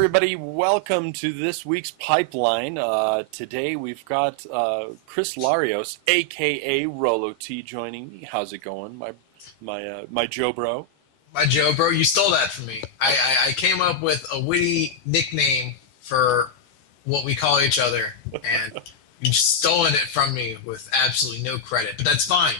everybody, welcome to this week's Pipeline. Today we've got Chris Larios, aka Rolo T, joining me. How's it going, my Joe bro? My Joe, bro, you stole that from me. I came up with a witty nickname for what we call each other, and you've stolen it from me with absolutely no credit. But that's fine,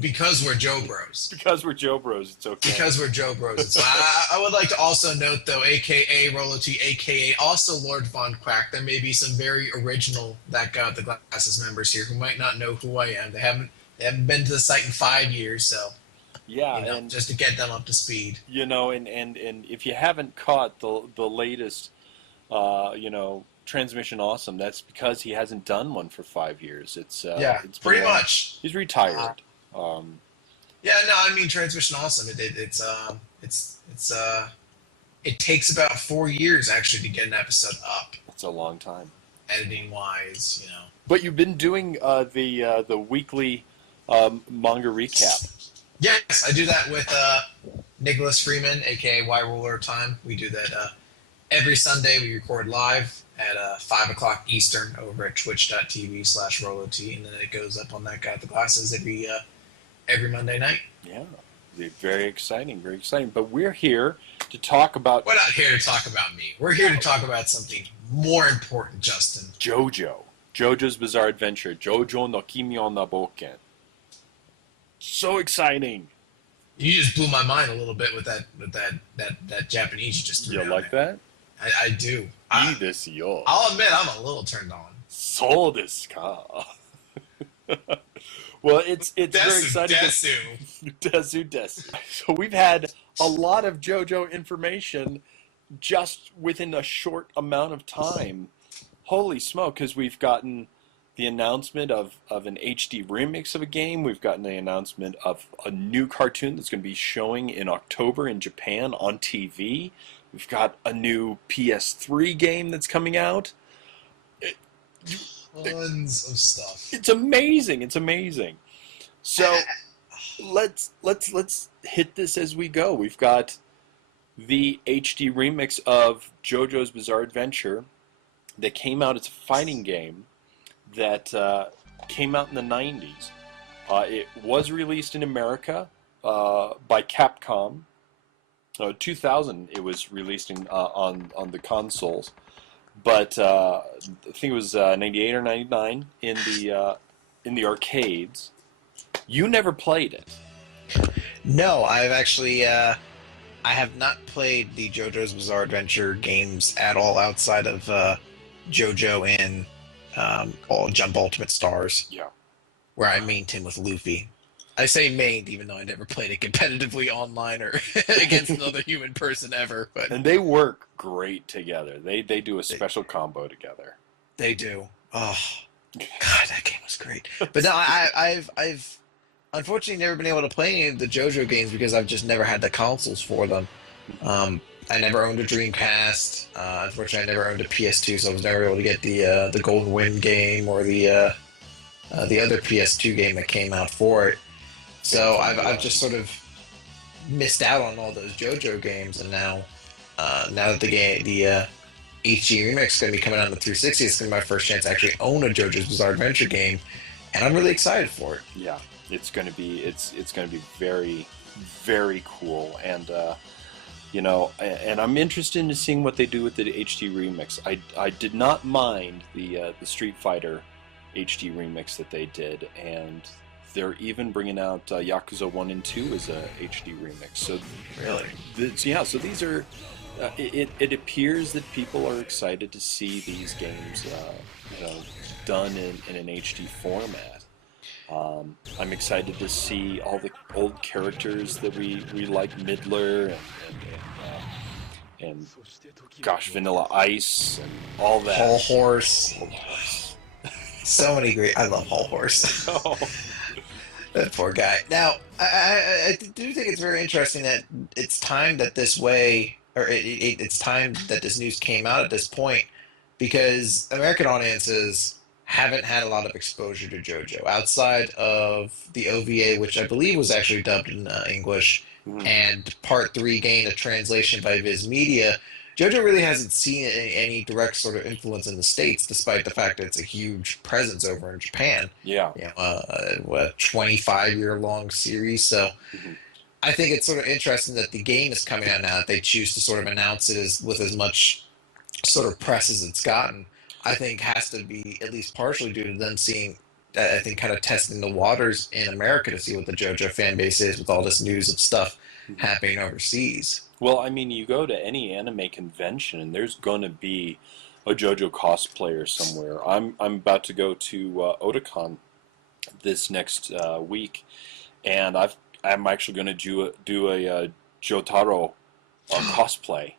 because we're Joe Bros. Because we're Joe Bros, it's okay. Because we're Joe Bros. It's fine. I would like to also note, though, a.k.a. Rolo T, a.k.a. also Lord Von Quack, there may be some very original That Guy with the Glasses members here who might not know who I am. They haven't been to the site in 5 years, so... Yeah, and just to get them up to speed. And if you haven't caught the latest, Transmission Awesome, that's because he hasn't done one for 5 years. It's pretty much. He's retired. I mean Transmission Awesome. It takes about 4 years actually to get an episode up. It's a long time, editing wise, But you've been doing the weekly manga recap. Yes, I do that with Nicholas Freeman, a.k.a. Y Ruler Time. We do that every Sunday. We record live at 5 o'clock Eastern over at twitch.tv/RoloT, and then it goes up on That Guy with the Glasses every Monday night. Yeah, very exciting, very exciting. But we're here to talk about... We're not here to talk about me. We're here to talk about something more important, Justin. Jojo's Bizarre Adventure. Jojo no Kimi no Boken. So exciting! You just blew my mind a little bit with that Japanese you just threw. You like that? I do. I'll admit I'm a little turned on. So desu ka. Well, it's very exciting. Desu. So we've had a lot of JoJo information just within a short amount of time. Holy smoke! Because we've gotten the announcement of an HD remix of a game. We've gotten the announcement of a new cartoon that's going to be showing in October in Japan on TV. We've got a new PS3 game that's coming out. Tons of stuff. It's amazing. It's amazing. So let's hit this as we go. We've got the HD remix of JoJo's Bizarre Adventure that came out. It's a fighting game that came out in the 90s. It was released in America by Capcom. 2000 it was released on the consoles, but I think it was 98 or 99 in the arcades. You never played it. No, I've actually I have not played the JoJo's Bizarre Adventure games at all outside of JoJo and Jump Ultimate Stars. Yeah. Where I mained him with Luffy. I say mained even though I never played it competitively online or against another human person ever. But and they work great together. They do a special combo together. They do. Oh, God, that game was great. But no, I've unfortunately never been able to play any of the JoJo games because I've just never had the consoles for them. I never owned a Dreamcast. Unfortunately, I never owned a PS2, so I was never able to get the Golden Wind game or the other PS2 game that came out for it. So I've just sort of missed out on all those JoJo games, and now that the HD remix is going to be coming out on the 360, it's going to be my first chance to actually own a JoJo's Bizarre Adventure game, and I'm really excited for it. Yeah, it's going to be very, very cool, and. And I'm interested in seeing what they do with the HD remix. I did not mind the Street Fighter HD remix that they did, and they're even bringing out Yakuza 1 and 2 as a HD remix. So really, so these are. It appears that people are excited to see these games, done in an HD format. I'm excited to see all the old characters that we like, Midler and gosh, Vanilla Ice and all that. Hall Horse. So many great. I love Hall Horse. Oh. That poor guy. Now, I do think it's very interesting that it's time that this way, or it's time that this news came out at this point, because American audiences haven't had a lot of exposure to JoJo outside of the OVA, which I believe was actually dubbed in English, and Part 3 gained a translation by Viz Media. JoJo really hasn't seen any direct sort of influence in the States, despite the fact that it's a huge presence over in Japan. Yeah. You know, what 25-year long series. So Mhm. I think it's sort of interesting that the game is coming out now. That they choose to sort of announce it as with as much sort of press as it's gotten. I think has to be at least partially due to them seeing. I think kind of testing the waters in America to see what the JoJo fan base is with all this news of stuff Mhm. happening overseas. Well, I mean, you go to any anime convention, and there's going to be a JoJo cosplayer somewhere. I'm about to go to Otakon this next week, and I'm actually going to do a Jotaro cosplay.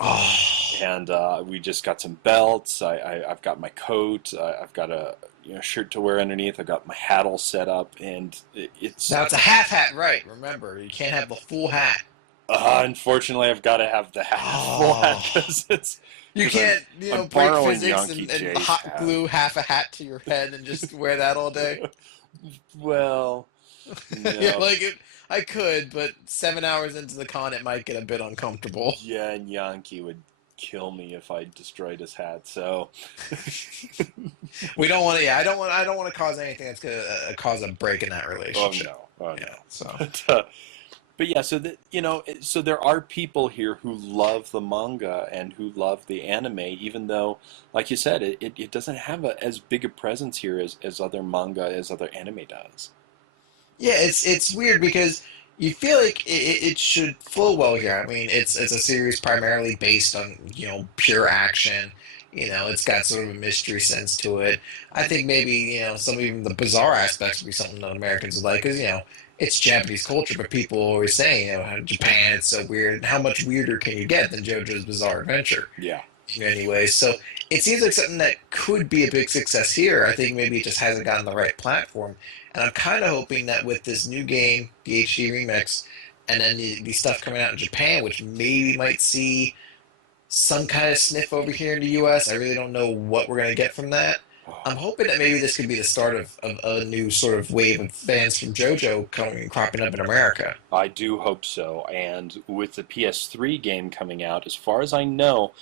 Oh, And we just got some belts. I've got my coat. I've got a shirt to wear underneath. I've got my hat all set up, and it's now it's a half hat, right? Remember, you can't have the full hat. unfortunately I've got to have the hat full hat Oh, because it's you because I'm can't, I'm break borrowing physics Yankee and J's hot hat. glue half a hat to your head and just wear that all day. Well, Yeah, no. like I could, but 7 hours into the con, it might get a bit uncomfortable. Yeah, and Yankee would kill me if I destroyed his hat. So, We don't want to. Yeah, I don't want to cause anything that's gonna cause a break in that oh relationship. no, oh Yeah. no. So But yeah, so so there are people here who love the manga and who love the anime, even though, like you said, it doesn't have as big a presence here as other manga, as other anime does. yeah, it's weird because you feel like it should flow well here. I mean, it's a series primarily based on pure action. It's got sort of a mystery sense to it. I think maybe some even the bizarre aspects would be something that Americans would like because it's Japanese culture, but people always say how Japan it's so weird. And how much weirder can you get than JoJo's Bizarre Adventure? Yeah. Anyway, so it seems like something that could be a big success here. I think maybe it just hasn't gotten the right platform. And I'm kind of hoping that with this new game, the HD remix, and then the stuff coming out in Japan, which maybe might see some kind of sniff over here in the US, I really don't know what we're going to get from that. I'm Oh, hoping that maybe this could be the start of a new sort of wave of fans from JoJo coming and cropping up in America. I do hope so. And with the PS3 game coming out, as far as I know,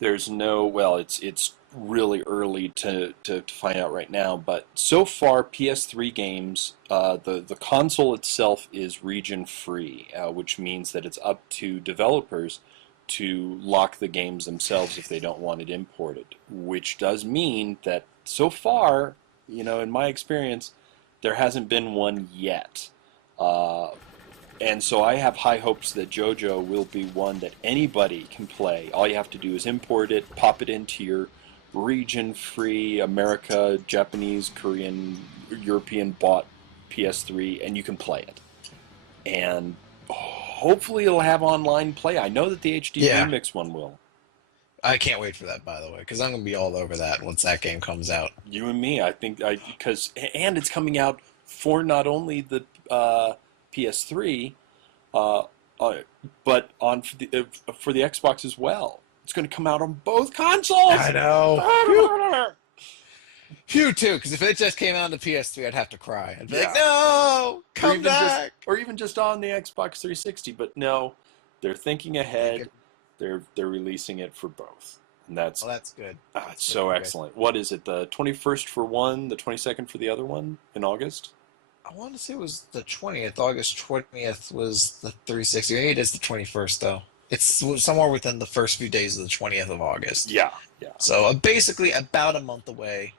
there's no, well, it's really early to find out right now, but so far PS3 games, the console itself is region free, which means that it's up to developers to lock the games themselves if they don't want it imported, which does mean that so far, in my experience, there hasn't been one yet. Uh, and so I have high hopes that JoJo will be one that anybody can play. All you have to do is import it, pop it into your region-free America, Japanese, Korean, European bought PS3, and you can play it. And hopefully it'll have online play. I know that the HD Yeah, Remix one will. I can't wait for that, by the way, because I'm going to be all over that once that game comes out. You and me, I think, because and it's coming out for not only the PS3, uh, uh, but for the Xbox as well. It's going to come out on both I consoles. know. Phew. Phew, too, because if it just came out on the PS3, I'd have to cry. I'd be like, Yeah, no, come back. or even just on the Xbox 360. But no, they're thinking Thinking, ahead. They're releasing it for both, and that's well, that's good. it's That's so really good. excellent. What is it? The 21st for one, the 22nd for the other one in August. I want to say it was the 20th. August 20th was the 360. Maybe it is the 21st, though. It's somewhere within the first few days of the 20th of August. Yeah, yeah. So basically about a month away,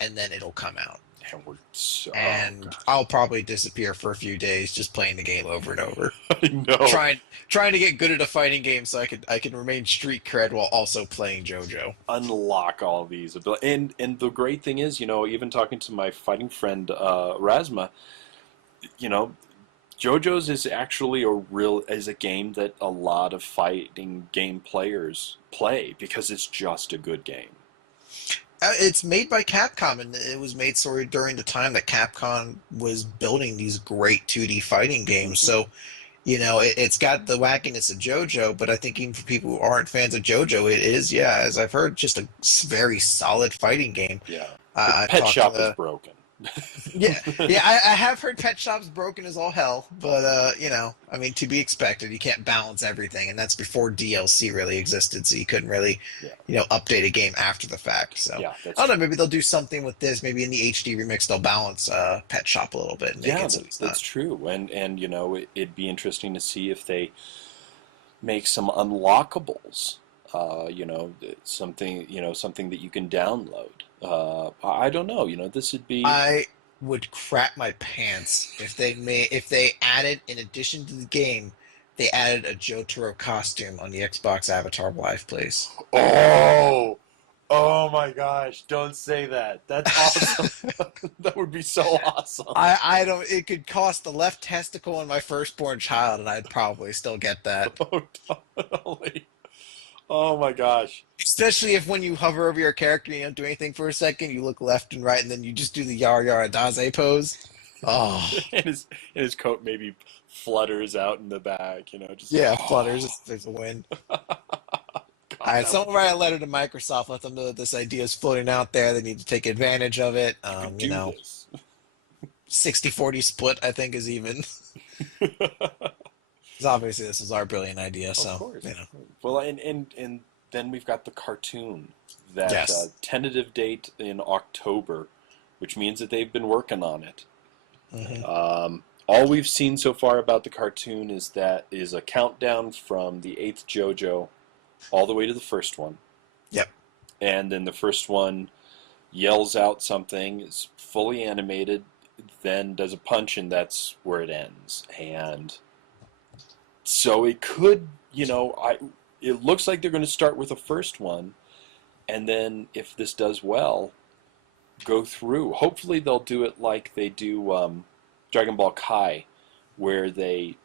and then it'll come out. And we're so And I'll probably disappear for a few days just playing the game over and over. I know. Trying to get good at a fighting game so I can remain street cred while also playing JoJo. Unlock all these abilities. And the great thing is, even talking to my fighting friend Rasma, you know, JoJo's is actually is a game that a lot of fighting game players play because it's just a good game. It's made by Capcom, and it was made sort of during the time that Capcom was building these great 2D fighting games. Hmm. So, it's got the wackiness of JoJo, but I think even for people who aren't fans of JoJo, it is, yeah, as I've heard, just a very solid fighting game. Yeah. The I pet talked to shop is the broken. Yeah, yeah, I have heard pet shops broken as all hell, but I mean, to be expected. You can't balance everything, and that's before DLC really existed, so you couldn't really, Yeah, update a game after the fact. So yeah, that's I don't know, true. maybe they'll do something with this. Maybe in the HD remix they'll balance pet shop a little bit and make Yeah, it so it's that's not. true. And it'd be interesting to see if they make some unlockables. Something that you can download. I don't know. This would be. I would crap my pants if they added, in addition to the game, they added a Jotaro costume on the Xbox Avatar Live Place. Oh, oh my gosh! Don't say that. That's awesome. That would be so awesome. I don't. It could cost the left testicle on my firstborn child, and I'd probably still get that. Oh, totally. Oh my gosh. Especially if when you hover over your character, you don't do anything for a second, you look left and right, and then you just do the Yara Yara Daze pose. Oh, And his coat maybe flutters out in the back. Just yeah, flutters. oh There's a win. All God, right, that would someone write a letter to Microsoft. Let them know that this idea is floating out there. They need to take advantage of it. you could do this. 60-40 split, I think, is even. Because obviously this is our brilliant idea, Of so, course. Well, and then we've got the cartoon. That Yes. tentative date in October, which means that they've been working on it. Hmm. All we've seen so far about the cartoon is a countdown from the eighth JoJo all the way to the first one, Yep. and then the first one yells out something, is fully animated, then does a punch, and that's where it ends. And so it could, it looks like they're going to start with the first one, and then if this does well, go through. Hopefully they'll do it like they do Dragon Ball Kai, where they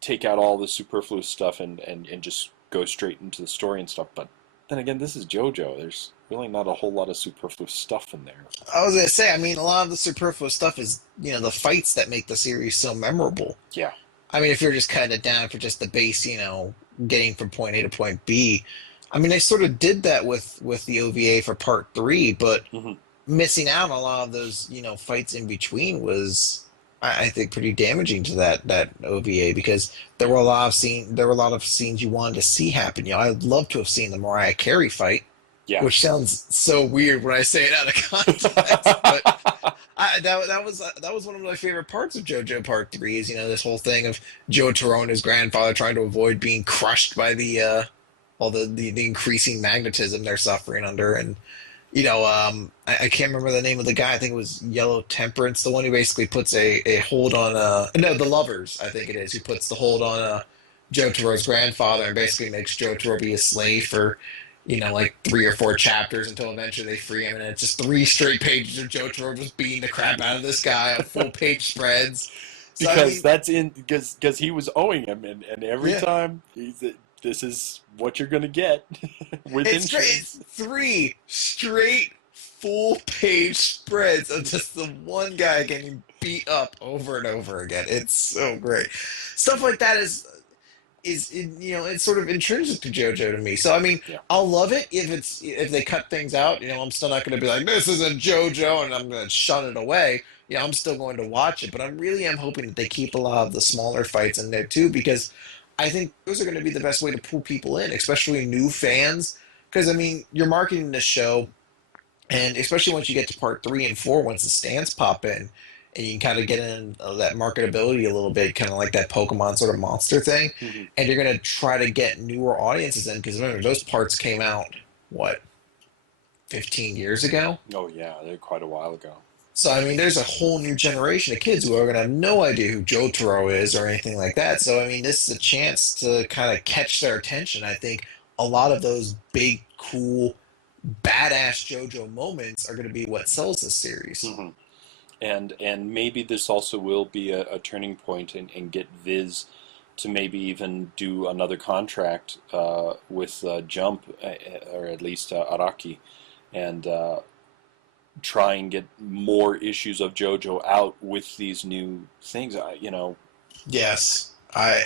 take out all the superfluous stuff and just go straight into the story and stuff. But then again, this is JoJo. There's really not a whole lot of superfluous stuff in there. I was gonna say, I mean, a lot of the superfluous stuff is, the fights that make the series so memorable. Yeah. I mean, if you're just cutting it down for just the base, getting from point A to point B, I mean, they sort of did that with the OVA for Part 3, but Hmm. missing out on a lot of those, fights in between was, I think, pretty damaging to that OVA because there were a lot of scenes you wanted to see happen. I'd love to have seen the Mariah Carey fight, Yeah. which sounds so weird when I say it out of context, but that was one of my favorite parts of JoJo Part 3 is, this whole thing of Jotaro and his grandfather trying to avoid being crushed by the all the increasing magnetism they're suffering under. And I can't remember the name of the guy. I think it was Yellow Temperance, the one who basically puts a hold on no, the lovers, I think it is, who puts the hold on Jotaro's grandfather and basically makes Jotaro be a slave for like 3 or 4 chapters until eventually they free him, and it's just 3 straight pages of Jotaro just beating the crap out of this guy on full page spreads. So I Because mean, that's in because he was owing him, and every yeah, time this is what you're gonna get with it's great. insurance. It's 3 straight full page spreads of just the one guy getting beat up over and over again. It's so great. Stuff like that it's sort of intrinsic to JoJo to me. So I mean, Yeah. I'll love it if they cut things out. I'm still not going to be like this isn't JoJo and I'm going to shut it away. I'm still going to watch it, but I really am hoping that they keep a lot of the smaller fights in there too because I think those are going to be the best way to pull people in, especially new fans. Because I mean, you're marketing this show, and especially once you get to part 3 and 4, once the stands pop in, and you can kind of get in that marketability a little bit, kind of like that Pokemon sort of monster thing, Hmm. and you're going to try to get newer audiences in because remember those parts came out what 15 years ago. Oh yeah, they're quite a while ago. So I mean, there's a whole new generation of kids who are going to have no idea who Jotaro is or anything like that. So I mean, this is a chance to kind of catch their attention. I think a lot of those big, cool, badass JoJo moments are going to be what sells this series. Hmm. And maybe this also will be a turning point and get Viz to maybe even do another contract with Jump, or at least Araki, and try and get more issues of JoJo out with these new things. Yes, I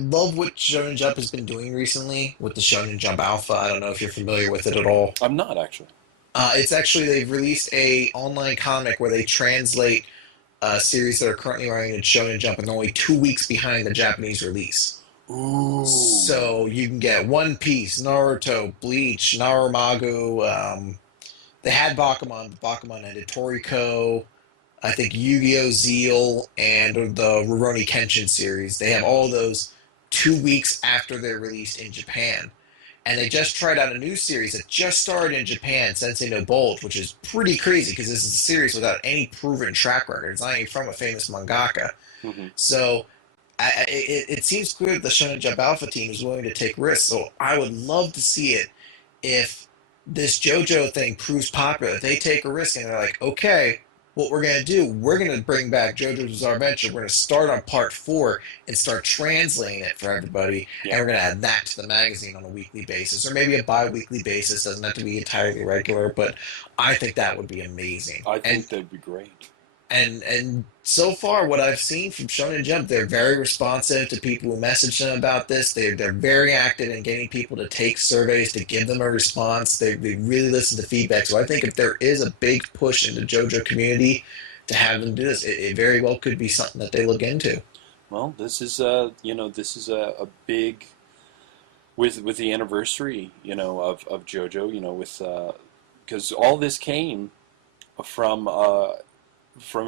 love what Shonen Jump has been doing recently with the Shonen Jump Alpha. I don't know if you're familiar with it at all. I'm not actually. It's actually they've released a online comic where they translate series that are currently running in Shonen Jump and only 2 weeks behind the Japanese release. Ooh. So you can get One Piece, Naruto, Bleach, Narumagu. They had Bakuman, but Bakuman ended. Toriko, I think Yu-Gi-Oh! Zeal, and the Rurouni Kenshin series. They have all those 2 weeks after they're released in Japan. And they just tried out a new series that just started in Japan, Sensei no Bulge, which is pretty crazy because this is a series without any proven track record. It's not even from a famous mangaka. Hmm. So it seems clear that the Shonen Jump Alpha team is willing to take risks. So I would love to see it if this JoJo thing proves popular. If they take a risk and they're like, okay, what we're going to do, we're going to bring back JoJo's Bizarre Adventure. We're going to start on part 4 and start translating it for everybody. Yeah. And we're going to add that to the magazine on a weekly basis or maybe a bi weekly basis. Doesn't have to be entirely regular, but I think that would be amazing. I think that'd be great. And so far, what I've seen from Shonen Jump, they're very responsive to people who message them about this. They're very active in getting people to take surveys to give them a response. They really listen to feedback. So I think if there is a big push in the JoJo community to have them do this, it very well could be something that they look into. Well, this is this is a big with the anniversary, of JoJo, with because all this came from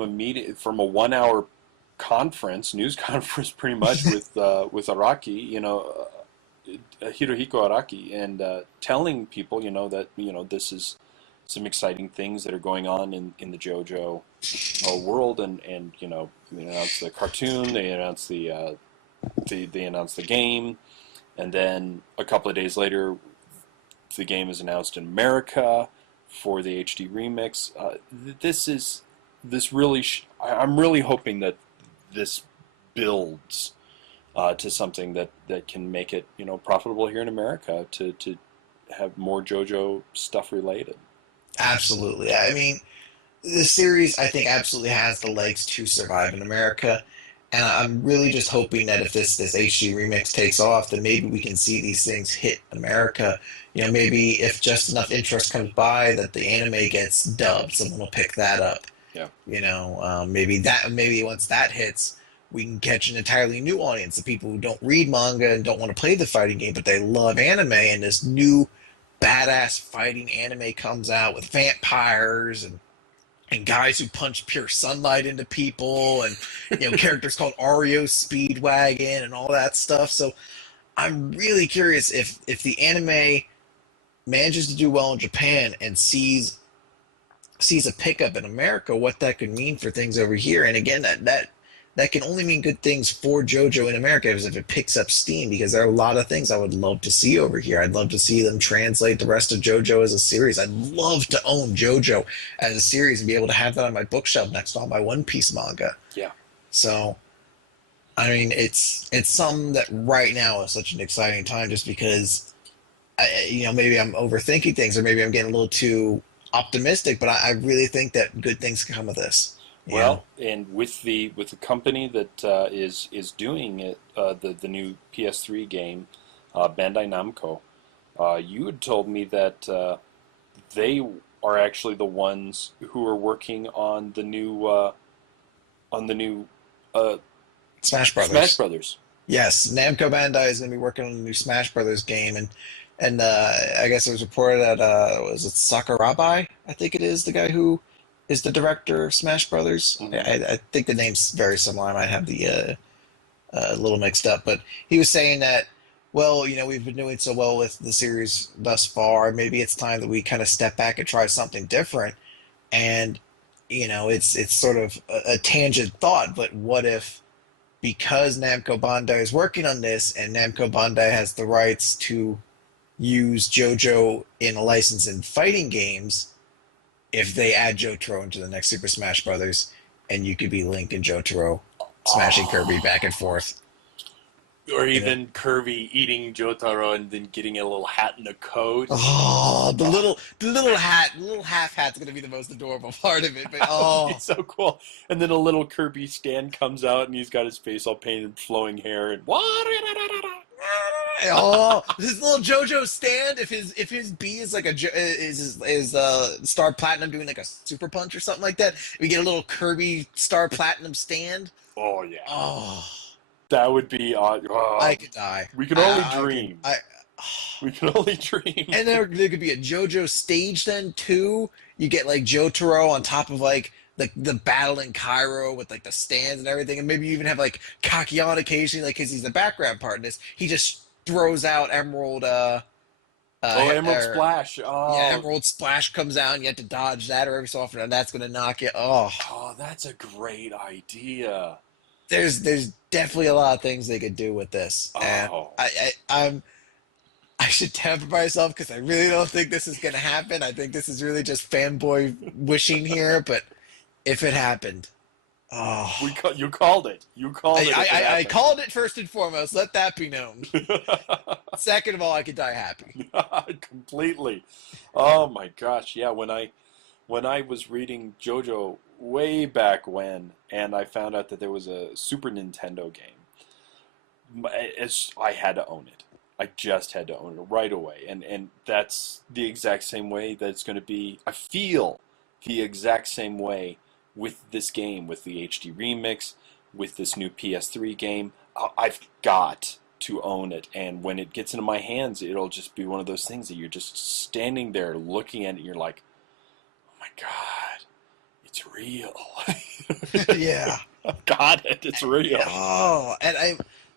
a meeting, from a 1 hour conference, news conference, pretty much with Araki, Hirohiko Araki, and telling people, that this is some exciting things that are going on in the JoJo world, and they announced the cartoon, they announced they announced the game, and then a couple of days later, the game is announced in America for the HD remix. This really, I'm really hoping that this builds to something that can make it, profitable here in America to have more JoJo stuff related. Absolutely. I mean, the series I think absolutely has the legs to survive in America. And I'm really just hoping that if this HD remix takes off, then maybe we can see these things hit America. Maybe if just enough interest comes by that the anime gets dubbed, someone will pick that up. Yeah. Maybe once that hits, we can catch an entirely new audience of people who don't read manga and don't want to play the fighting game, but they love anime, and this new badass fighting anime comes out with vampires and guys who punch pure sunlight into people and characters called Ario Speedwagon and all that stuff. So I'm really curious if the anime manages to do well in Japan and sees a pickup in America, what that could mean for things over here. And again, that can only mean good things for JoJo in America if it picks up steam, because there are a lot of things I would love to see over here. I'd love to see them translate the rest of JoJo as a series. I'd love to own JoJo as a series and be able to have that on my bookshelf next to all my One Piece manga. Yeah. So, I mean, it's something that right now is such an exciting time just because, maybe I'm overthinking things or maybe I'm getting a little too optimistic, but I really think that good things can come of this. You know? Well, and with the company that is doing it, the new PS3 game, Bandai Namco, you had told me that they are actually the ones who are working on the new uh, Smash Smash Brothers. Brothers. Yes, Namco Bandai is going to be working on the new Smash Brothers game, and I guess it was reported that was it Sakurabai? I think it is the guy who is the director of Smash Brothers. Hmm. I think the name's very similar. I might have the a little mixed up, but he was saying that, well, we've been doing so well with the series thus far. Maybe it's time that we kind of step back and try something different. And it's sort of a tangent thought, but what if, because Namco Bandai is working on this and Namco Bandai has the rights to use JoJo in a license in fighting games, if they add Jotaro into the next Super Smash Brothers, and you could be Link and Jotaro smashing Kirby Oh. back and forth. Or You know? even Kirby eating Jotaro and then getting a little hat and a coat. Oh, the Oh, little hat, the little half hat's gonna be the most adorable part of it. But that would be oh, so cool. And then a little Kirby stand comes out and he's got his face all painted, flowing hair, and what? Oh, this little JoJo stand. If his B is like Star Platinum doing like a super punch or something like that, we get a little Kirby Star Platinum stand. Oh yeah, Oh, that would be. I could die. We can only I could. dream. I. We can only dream. And there could be a JoJo stage then too. You get like Jotaro on top of like the battle in Cairo with like the stands and everything, and maybe you even have like Kakion occasionally, like because he's the background part in this. He just throws out Emerald. Oh, Emerald Or, Splash. yeah, Oh, Emerald Splash comes out, and you have to dodge that or every so often, and that's gonna knock you. Oh, oh, that's a great idea. there's definitely a lot of things they could do with this, and Oh, I should temper myself because I really don't think this is gonna happen. I think this is really just fanboy wishing here, but if it happened, oh, you called it. You called it. If it I happened. called it first and foremost. Let that be known. Second of all, I could die happy. Completely. Oh my gosh, yeah. When I was reading JoJo way back when, and I found out that there was a Super Nintendo game, I had to own it. I just had to own it right away, and that's the exact same way that it's going to be. I feel the exact same way with this game, with the HD remix, with this new PS3 game. I've got to own it, and when it gets into my hands, it'll just be one of those things that you're just standing there looking at it, and you're like, oh my god, it's real. Yeah. Got it, it's real. Oh, and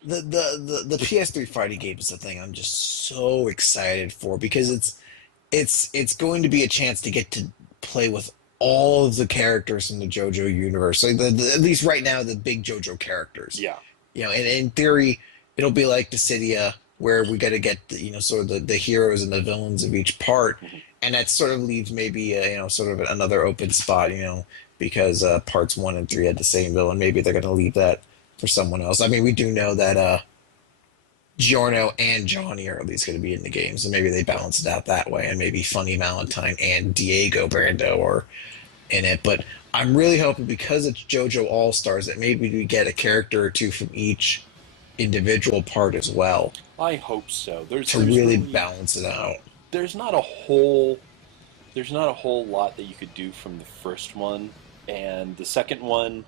the PS3 fighting game is the thing I'm just so excited for because it's going to be a chance to get to play with all of the characters in the JoJo universe. Like at least right now, the big JoJo characters. Yeah. And in theory, it'll be like Dissidia, where we got to get sort of the heroes and the villains of each part, Mhm. and that sort of leaves maybe sort of another open spot, because parts 1 and 3 had the same villain. Maybe they're going to leave that for someone else. I mean, we do know that Giorno and Johnny are at least going to be in the game, so maybe they balance it out that way, and maybe Funny Valentine and Diego Brando are in it. But I'm really hoping because it's JoJo All Stars that maybe we get a character or two from each individual part as well I hope so. to really balance it out. There's not a whole lot that you could do from the first one, and the second one,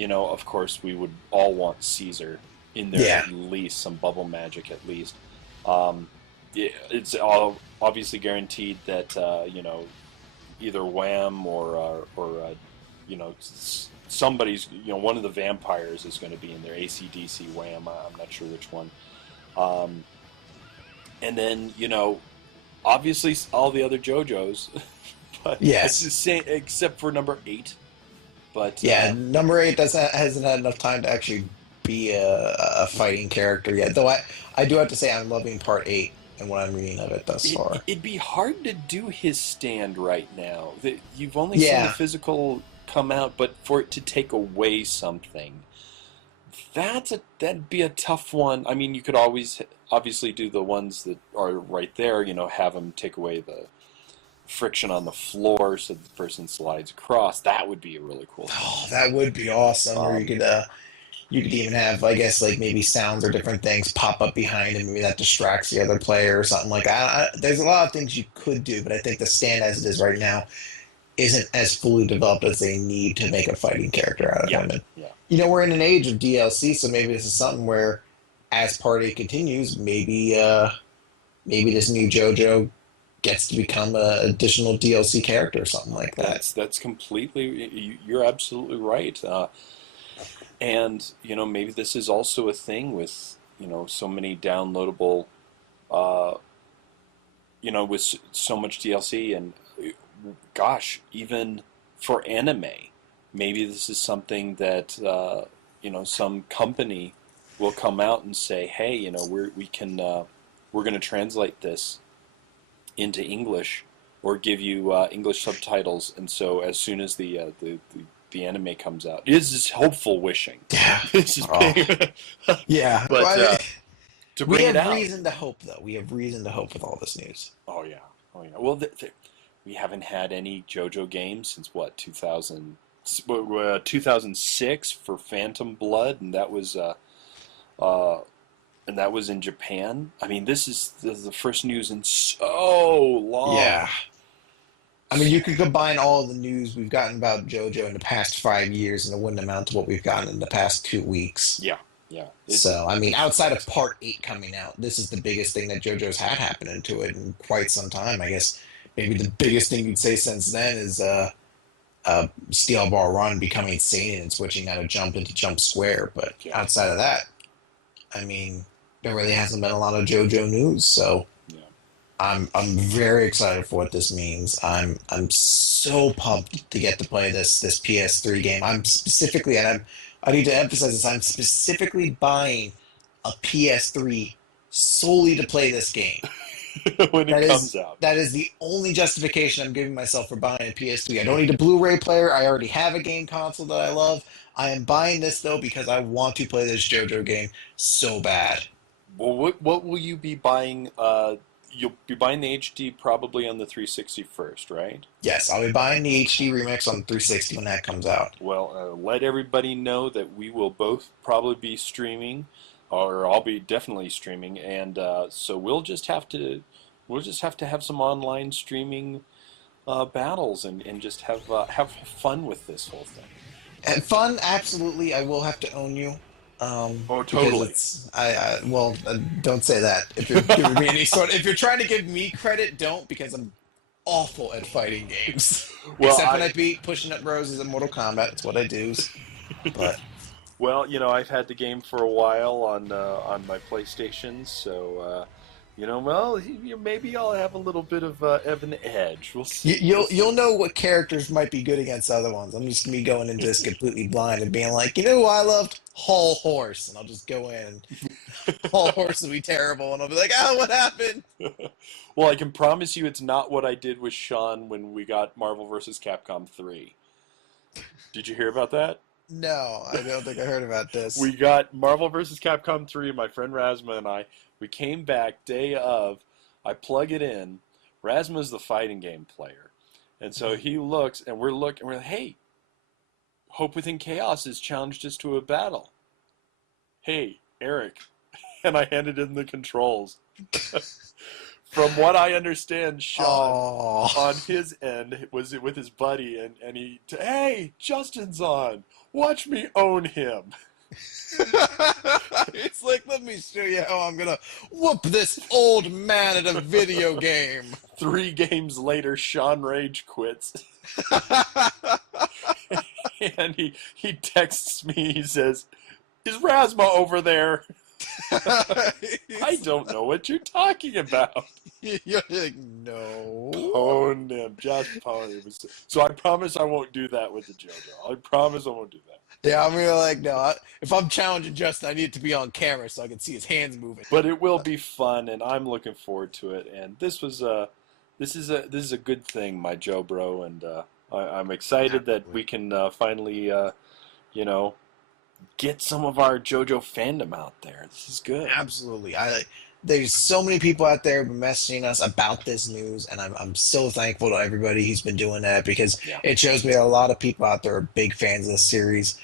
of course, we would all want Caesar in there, Yeah. at least some bubble magic at least. Um, it's all obviously guaranteed that either Wham or somebody's, one of the vampires is going to be in there. AC/DC Wham. I'm not sure which one. Um, and then obviously all the other JoJos, but Yes. it's the same except for number 8. But Yeah, number 8 hasn't had enough time to actually be a fighting character yet. Though I do have to say I'm loving part 8 and what I'm reading of it thus far. it'd be hard to do his stand right now. You've only seen the Yeah. physical come out, but for it to take away something, that'd be a tough one. I mean, you could always obviously do the ones that are right there. Have him take away the friction on the floor so the person slides across. That would be a really cool thing. Oh, that would be awesome. Or you could even have, I guess, like maybe sounds or different things pop up behind him. Maybe that distracts the other player or something like that. There's a lot of things you could do, but I think the stand as it is right now isn't as fully developed as they need to make a fighting character out of him. And, Yeah. we're in an age of DLC, so maybe this is something where, as Part 8 continues, maybe this new JoJo gets to become an additional DLC character or something like that. That's completely. You're absolutely right. And maybe this is also a thing with so many downloadable, uh, with so much DLC and gosh, even for anime, maybe this is something that some company will come out and say, hey, we're going to translate this into English or give you English subtitles, and so as soon as the anime comes out, this is hopeful wishing. Yeah. This is Oh. big. Yeah. But Well, to we bring it have out. reason to hope, though. We have reason to hope with all this news. Oh yeah, oh yeah. Well, we haven't had any JoJo games since what 2006 for Phantom Blood, and that was and that was in Japan. I mean, this is the first news in so Yeah. long. I mean, you could combine all the news we've gotten about JoJo in the past 5 years, and it wouldn't amount to what we've gotten in the past 2 weeks. Yeah, yeah. So, I mean, outside of Part 8 coming out, this is the biggest thing that JoJo's had happening to it in quite some time. I guess maybe the biggest thing you'd say since then is Steel Ball Run becoming Satan and switching out of Jump into Jump Square. But Yeah, outside of that, I mean, there really hasn't been a lot of JoJo news. So yeah. I'm very excited for what this means. I'm so pumped to get to play this PS3 game. I'm specifically, and I need to emphasize this. I'm specifically buying a PS3 solely to play this game. When it That comes is out. that is the only justification I'm giving myself for buying a PS3. I don't need a Blu-ray player. I already have a game console that I love. I am buying this though because I want to play this JoJo game so bad. Well, what will you be buying? You'll be buying the HD probably on the 360 first, right? Yes, I'll be buying the HD remix on 360 when that comes out. Well, let everybody know that we will both probably be streaming, or I'll be definitely streaming, and so we'll just have to have some online streaming battles and just have fun with this whole thing. And fun, absolutely. I will have to own you. Oh, Because totally. well, don't say that. If you're giving me any sort, if you're trying to give me credit, don't, because I'm awful at fighting games. Well, Except when I beat pushing up roses in Mortal Kombat. That's what I do. But well, I've had the game for a while on my PlayStation, so well, maybe I'll have a little bit of an edge. We'll you, see. We'll you'll see. you'll know what characters might be good against other ones. I'm just me going into this completely blind and being like, you know who I loved? Hall Horse, and I'll just go in. And Hall Horse will be terrible, and I'll be like, oh, what happened? Well, I can promise you, it's not what I did with Sean when we got Marvel vs. Capcom 3. Did you hear about that? No, I don't think I heard about We this. got Marvel vs. Capcom 3, my friend Rasma and I. We came back day of. I plug it in. Rasma's the fighting game player. And so he looks, and we're like, hey, Hope Within Chaos has challenged us to a battle. Hey, Eric. And I handed him the controls. From what I understand, Sean, Oh. on his end, was it with his buddy, and hey, Justin's on. Watch me own him. It's like, let me show you how I'm gonna whoop this old man at a video game. 3 games later, Sean Rage quits. And he texts me, he says, is Rasma over there? I don't know what you're talking about. You're like, no. Pwned him, just pwned him. So I promise I won't do that with the JoJo. I promise I won't do that. Yeah, I'm really like, no. If I'm challenging Justin, I need it to be on camera so I can see his hands moving. But it will be fun, and I'm looking forward to it. And this is a good thing, my Joe bro, and I'm excited that we can finally you know get some of our JoJo fandom out there. This is good. Absolutely. There's so many people out there messaging us about this news, and I'm so thankful to everybody who's been doing that because Yeah. it shows me that a lot of people out there are big fans of this series.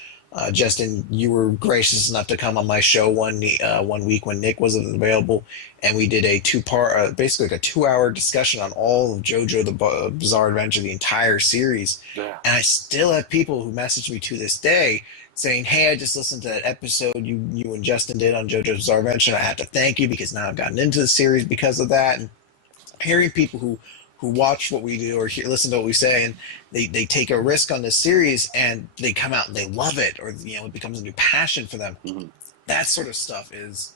Justin, you were gracious enough to come on my show one week when Nick wasn't available, and we did a two-part, basically like a 2-hour discussion on all of JoJo the Bizarre Adventure, the entire series. Yeah. And I still have people who message me to this day saying, "Hey, I just listened to that episode you and Justin did on JoJo's Bizarre Adventure. And I have to thank you because now I've gotten into the series because of that." And hearing people who watch what we do or listen to what we say and they take a risk on this series and they come out and they love it, or it becomes a new passion for them. Hmm. That sort of stuff is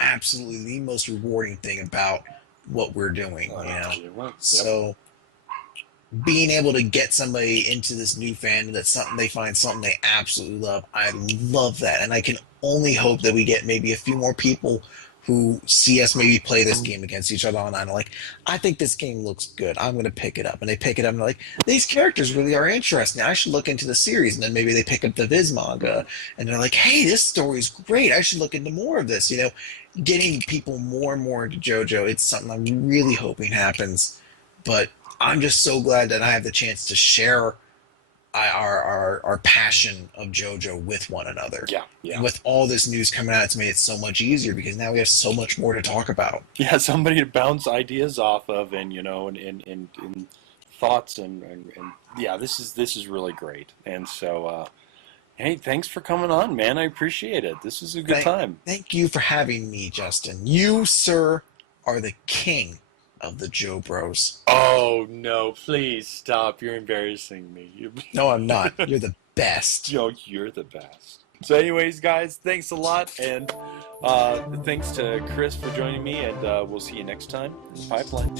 absolutely the most rewarding thing about what we're doing. Yep. So being able to get somebody into this new fandom, that's something they find something they absolutely love. I love that. And I can only hope that we get maybe a few more people who see us maybe play this game against each other online. Like, I think this game looks good. I'm going to pick it up. And they pick it up and they're like, these characters really are interesting. I should look into the series. And then maybe they pick up the Viz manga and they're like, hey, this story's great. I should look into more of this. Getting people more and more into JoJo, it's something I'm really hoping happens. But I'm just so glad that I have the chance to share our passion of JoJo with one another. Yeah, And yeah. with all this news coming out, it's made it so much easier because now we have so much more to talk about. Yeah, somebody to bounce ideas off of, and and thoughts, and yeah, this is really great. And so, hey, thanks for coming on, man. I appreciate it. This is a good Thank, time. thank you for having me, Justin. You, sir, are the king of the Joe Bros. Oh no, please stop. You're embarrassing me. No, I'm not. You're the best. You're the best. So, anyways, guys, thanks a lot, and thanks to Chris for joining me, and we'll see you next time in the pipeline.